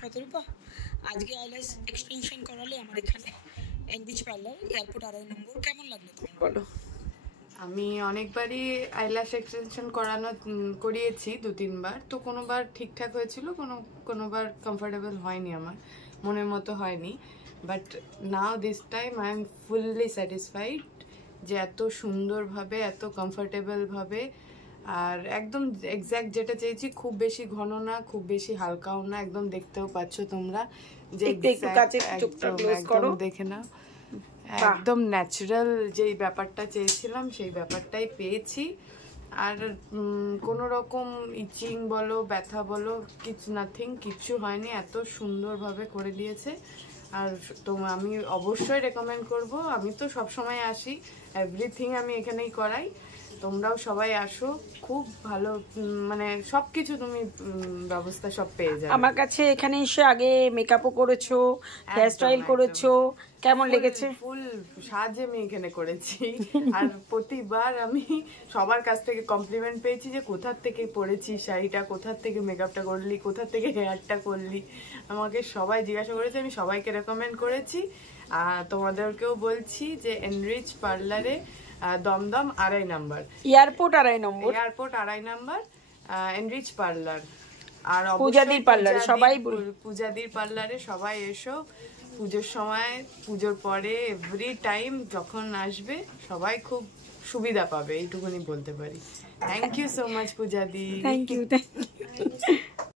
শতরূপা। আজকে eyelash extension করালে আমার এখানে এনরিচ পার্লার এয়ারপোর্ট 2.5 নম্বর। কেমন লাগলো তোমার বলো? আমি অনেকবারই আইল্যাশ এক্সটেনশন করিয়েছি 2-3 বার, তো কোনোবার ঠিকঠাক হয়েছিল, কোনোবার কমফোর্টেবল হয়নি, আমার মনের মতো হয়নি। But now this time I am fully satisfied যে এত সুন্দরভাবে, এত কমফোর্টেবলভাবে, আর একদম এক্স্যাক্ট যেটা চেয়েছি, খুব বেশি ঘন না, খুব বেশি হালকাও না, একদম দেখতেও পাচ্ছ তোমরা যে একদম দেখে না, একদম ন্যাচারাল যেই ব্যাপারটা চেয়েছিলাম সেই ব্যাপারটাই পেয়েছি। আর কোনো রকম ইচিং বলো, ব্যথা বলো, নাথিং, কিচ্ছু হয়নি, এত সুন্দরভাবে করে দিয়েছে। আর আমি অবশ্যই রেকমেন্ড করব, আমি তো সবসময় আসি, এভরিথিং আমি এখানেই করাই, তোমরাও সবাই আসো, খুব ভালো, মানে সবকিছু তুমি ব্যবস্থা সব পেয়ে যাবে আমার কাছে। এখানে এসে আগে মেকআপও করেছো, হেয়ার স্টাইল করেছো, কেমন লেগেছে? ফুল সাজে আমি এখানে করেছি। আর প্রতিবার আমি সবার কাছ থেকে কমপ্লিমেন্ট পেয়েছি যে কোথা থেকে পরেছি শাড়িটা, কোথা থেকে মেকআপটা করলি, কোথা থেকে হেয়ারটা করলি, আমাকে সবাই জিজ্ঞাসা করেছে, আমি সবাইকে রেকমেন্ড করেছি। তোমাদেরকেও বলছি যে এনরিচ পার্লারে দমদম 2.5 নম্বর, এয়ারপোর্ট 2.5 নম্বর এনরিচ পার্লার। আর পূজাদির পার্লারে সবাই, পূজাদির পার্লারে সবাই এসো, পুজোর সময়, পুজোর পরে, এভরি টাইম যখন আসবে সবাই খুব সুবিধা পাবে, এইটুকুনি বলতে পারি। থ্যাংক ইউ সো মাচ পূজাদি। Thank you.